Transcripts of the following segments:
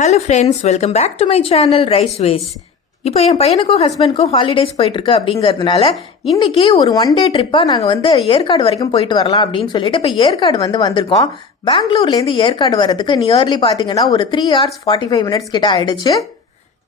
Hello friends, welcome back to my channel rice ways. இப்போ என் பையனுக்கும் ஹஸ்பண்டுக்கும் ஹாலிடேஸ் போயிட்டுருக்கு அப்படிங்கிறதுனால இன்றைக்கி ஒரு ஒன் டே ட்ரிப்பாக நாங்கள் வந்து ஏற்காடு வரைக்கும் போயிட்டு வரலாம் அப்படின்னு சொல்லிட்டு இப்போ ஏற்காடு வந்திருக்கோம். பெங்களூர்லேருந்து ஏற்காடு வரதுக்கு நியர்லி பார்த்தீங்கன்னா ஒரு 3 hours 45 minutes கிட்ட ஆயிடுச்சு.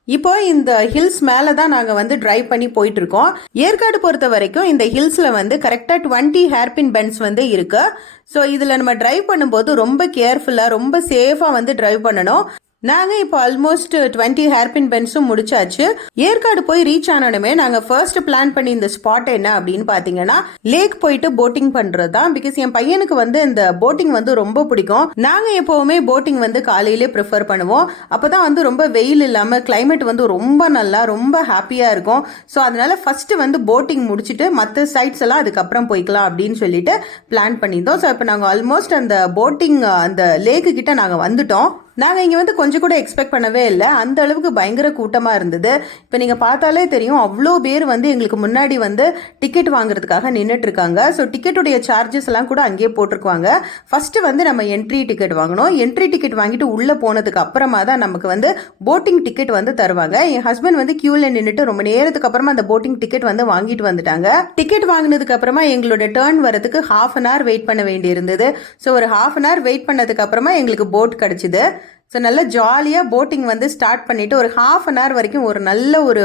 இப்போ இந்த ஹில்ஸ் மேலே தான் நாங்கள் வந்து டிரைவ் பண்ணி போயிட்டுருக்கோம். ஏற்காடு பொறுத்த வரைக்கும் இந்த ஹில்ஸில் வந்து கரெக்டாக 20 ஹேர்பின் பென்ஸ் வந்து இருக்கு. ஸோ இதில் நம்ம டிரைவ் பண்ணும்போது ரொம்ப கேர்ஃபுல்லாக ரொம்ப சேஃபாக வந்து டிரைவ் பண்ணணும். நாங்கள் இப்போ ஆல்மோஸ்ட் 20 ஹேர்பின் பென்ஸும் முடிச்சாச்சு. ஏற்காடு போய் ரீச் ஆனோடனே நாங்கள் ஃபர்ஸ்ட் பிளான் பண்ணி இந்த ஸ்பாட் என்ன அப்படின்னு பார்த்தீங்கன்னா லேக் போயிட்டு போட்டிங் பண்ணுறது தான். பிகாஸ் என் பையனுக்கு வந்து இந்த போட்டிங் வந்து ரொம்ப பிடிக்கும். நாங்கள் எப்போவுமே போட்டிங் வந்து காலையிலே ப்ரிஃபர் பண்ணுவோம். அப்போ தான் வந்து ரொம்ப வெயில் இல்லாமல் கிளைமேட் வந்து ரொம்ப நல்லா ரொம்ப ஹாப்பியாக இருக்கும். ஸோ அதனால ஃபர்ஸ்ட் வந்து போட்டிங் முடிச்சுட்டு மற்ற சைட்ஸ் எல்லாம் அதுக்கப்புறம் போய்க்கலாம் அப்படின்னு சொல்லிட்டு பிளான் பண்ணியிருந்தோம். ஸோ இப்போ நாங்கள் ஆல்மோஸ்ட் அந்த போட்டிங் அந்த லேக்கு கிட்ட நாங்கள் வந்துட்டோம். நாங்கள் இங்கே வந்து கொஞ்சம் கூட எக்ஸ்பெக்ட் பண்ணவே இல்லை. அந்த அளவுக்கு பயங்கர கூட்டமாக இருந்தது. இப்போ நீங்கள் பார்த்தாலே தெரியும், அவ்வளோ பேர் வந்து எங்களுக்கு முன்னாடி வந்து டிக்கெட் வாங்குறதுக்காக நின்றுட்டு இருக்காங்க. ஸோ டிக்கெட்டுடைய சார்ஜஸ் எல்லாம் கூட அங்கேயே போட்டிருக்குவாங்க. ஃபர்ஸ்ட் வந்து நம்ம என்ட்ரி டிக்கெட் வாங்கணும். என்ட்ரி டிக்கெட் வாங்கிட்டு உள்ளே போனதுக்கு அப்புறமா தான் நமக்கு வந்து போட்டிங் டிக்கெட் வந்து தருவாங்க. என் ஹஸ்பண்ட் வந்து கியூவில் நின்றுட்டு ரொம்ப நேரத்துக்கு அப்புறமா அந்த போட்டிங் டிக்கெட் வந்து வாங்கிட்டு வந்துட்டாங்க. டிக்கெட் வாங்கினதுக்கு அப்புறமா எங்களோட டேர்ன் வரதுக்கு 1/2 hour வெயிட் பண்ண வேண்டி இருந்தது. ஸோ ஒரு 1/2 hour வெயிட் பண்ணதுக்கு அப்புறமா எங்களுக்கு போட் கிடைச்சிது. ஸோ நல்லா ஜாலியாக போட்டிங் வந்து ஸ்டார்ட் பண்ணிவிட்டு ஒரு 1/2 hour வரைக்கும் ஒரு நல்ல ஒரு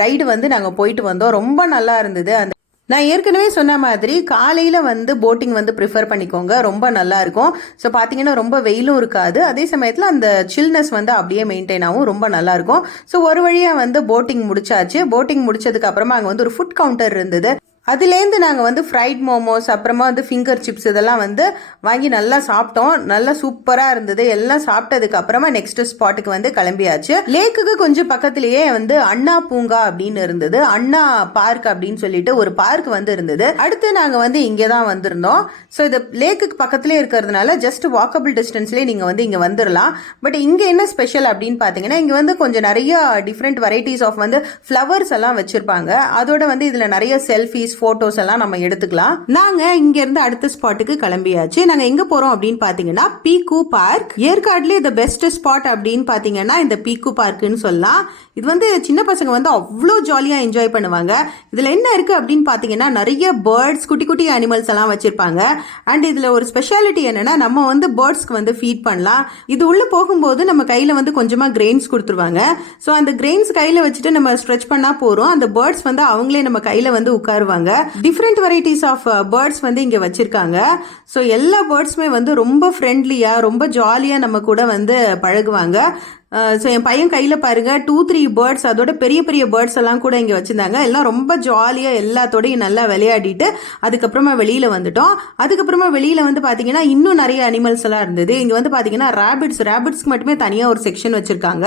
ரைடு வந்து நாங்கள் போயிட்டு வந்தோம். ரொம்ப நல்லா இருந்தது. அந்த நான் ஏற்கனவே சொன்ன மாதிரி காலையில் வந்து போட்டிங் வந்து ப்ரிஃபர் பண்ணிக்கோங்க, ரொம்ப நல்லாயிருக்கும். ஸோ பார்த்தீங்கன்னா ரொம்ப வெயிலும் இருக்காது, அதே சமயத்தில் அந்த சில்னஸ் வந்து அப்படியே மெயின்டைன் ஆகும், ரொம்ப நல்லாயிருக்கும். ஸோ ஒரு வழியாக வந்து போட்டிங் முடிச்சாச்சு. போட்டிங் முடிச்சதுக்கு அப்புறமா அங்கே வந்து ஒரு ஃபுட் கவுண்டர் இருந்தது. அதுலேருந்து நாங்கள் வந்து ஃப்ரைட் மோமோஸ் அப்புறமா வந்து ஃபிங்கர் சிப்ஸ் இதெல்லாம் வந்து வாங்கி நல்லா சாப்பிட்டோம். நல்லா சூப்பராக இருந்தது. எல்லாம் சாப்பிட்டதுக்கு அப்புறமா நெக்ஸ்ட் ஸ்பாட்டுக்கு வந்து கிளம்பியாச்சு. லேக்குக்கு கொஞ்சம் பக்கத்துலேயே வந்து அண்ணா பூங்கா அப்படின்னு இருந்தது, அண்ணா பார்க் அப்படின்னு சொல்லிட்டு ஒரு பார்க் வந்து இருந்தது. அடுத்து நாங்கள் வந்து இங்கே தான் வந்திருந்தோம். ஸோ இது லேக்குக்கு பக்கத்துலேயே இருக்கிறதுனால ஜஸ்ட் வாக்கபிள் டிஸ்டன்ஸ்லேயே நீங்கள் வந்து இங்கே வந்துடலாம். பட் இங்கே என்ன ஸ்பெஷல் அப்படின்னு பார்த்தீங்கன்னா இங்கே வந்து கொஞ்சம் நிறைய டிஃப்ரெண்ட் வெரைட்டிஸ் ஆஃப் வந்து ஃப்ளவர்ஸ் எல்லாம் வச்சுருப்பாங்க. அதோட வந்து இதில் நிறைய செல்ஃபீஸ் போட்டோஸ் எல்லாம் நம்ம எடுத்துக்கலாம். நாங்க இங்க இருந்து அடுத்த ஸ்பாட்டுக்கு கிளம்பியாச்சு. நாங்க எங்க போறோம் அப்படின்னு பாத்தீங்கன்னா பீக்கு பார்க். ஏற்காடுல தி பெஸ்ட் ஸ்பாட் அப்படின்னு பாத்தீங்கன்னா இந்த பீக்கு பார்க்னு சொல்லலாம். இது வந்து சின்ன பசங்க வந்து அவ்வளோ ஜாலியா என்ஜாய் பண்ணுவாங்க. இதுல என்ன இருக்கு அப்படின்னு பாத்தீங்கன்னா நிறைய பேர்ட்ஸ், குட்டி குட்டி அனிமல்ஸ் எல்லாம் வச்சிருப்பாங்க. அண்ட் இதுல ஒரு ஸ்பெஷாலிட்டி என்னன்னா நம்ம வந்து பேர்ட்ஸ்க்கு வந்து ஃபீட் பண்ணலாம். இது உள்ள போகும்போது நம்ம கையில வந்து கொஞ்சமா கிரெயின்ஸ் கொடுத்துருவாங்க. ஸோ அந்த கிரெயின்ஸ் கையில வச்சுட்டு நம்ம ஸ்ட்ரெச் பண்ணா போறோம். அந்த பேர்ட்ஸ் வந்து அவங்களே நம்ம கையில வந்து உட்காருவாங்க. டிஃப்ரெண்ட் வெரைட்டிஸ் ஆஃப் பேர்ட்ஸ் வந்து இங்க வச்சிருக்காங்க. ஸோ எல்லா பேர்ட்ஸுமே வந்து ரொம்ப ஃப்ரெண்ட்லியா ரொம்ப ஜாலியா நம்ம கூட வந்து பழகுவாங்க. ஸோ என் பையன் கையில் பாருங்க 2-3 பேர்ட்ஸ், அதோட பெரிய பெரிய பேர்ட்ஸ் எல்லாம் கூட இங்கே வச்சிருந்தாங்க. எல்லாம் ரொம்ப ஜாலியாக எல்லாத்தோடையும் நல்லா விளையாடிட்டு அதுக்கப்புறமா வெளியில் வந்துட்டோம். அதுக்கப்புறமா வெளியில் வந்து பார்த்தீங்கன்னா இன்னும் நிறைய அனிமல்ஸ் எல்லாம் இருந்தது. இங்கே வந்து பார்த்தீங்கன்னா ரேபிட்ஸ்க்கு மட்டுமே தனியாக ஒரு செக்ஷன் வச்சிருக்காங்க.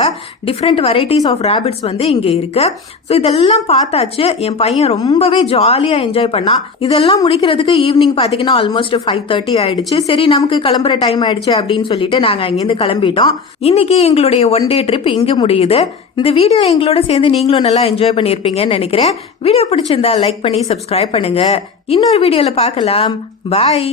டிஃப்ரெண்ட் வெரைட்டிஸ் ஆஃப் ரேபிட்ஸ் வந்து இங்கே இருக்கு. ஸோ இதெல்லாம் பார்த்தாச்சு. என் பையன் ரொம்பவே ஜாலியாக என்ஜாய் பண்ணான். இதெல்லாம் முடிக்கிறதுக்கு ஈவினிங் பார்த்தீங்கன்னா ஆல்மோஸ்ட் 5:30 ஆயிடுச்சு. சரி நமக்கு கிளம்புற டைம் ஆயிடுச்சு அப்படின்னு சொல்லிட்டு நாங்கள் அங்கேருந்து கிளம்பிட்டோம். இன்னைக்கு எங்களுடைய ஒன் டே ட்ரிப் இங்கே முடியுது. இந்த வீடியோ எங்களோட சேர்ந்து நீங்களும் நல்லா என்ஜாய் பண்ணியிருப்பீங்கன்னு நினைக்கிறேன். வீடியோ பிடிச்சிருந்தா லைக் பண்ணி சப்ஸ்கிரைப் பண்ணுங்க. இன்னொரு வீடியோவில் பார்க்கலாம். பாய்.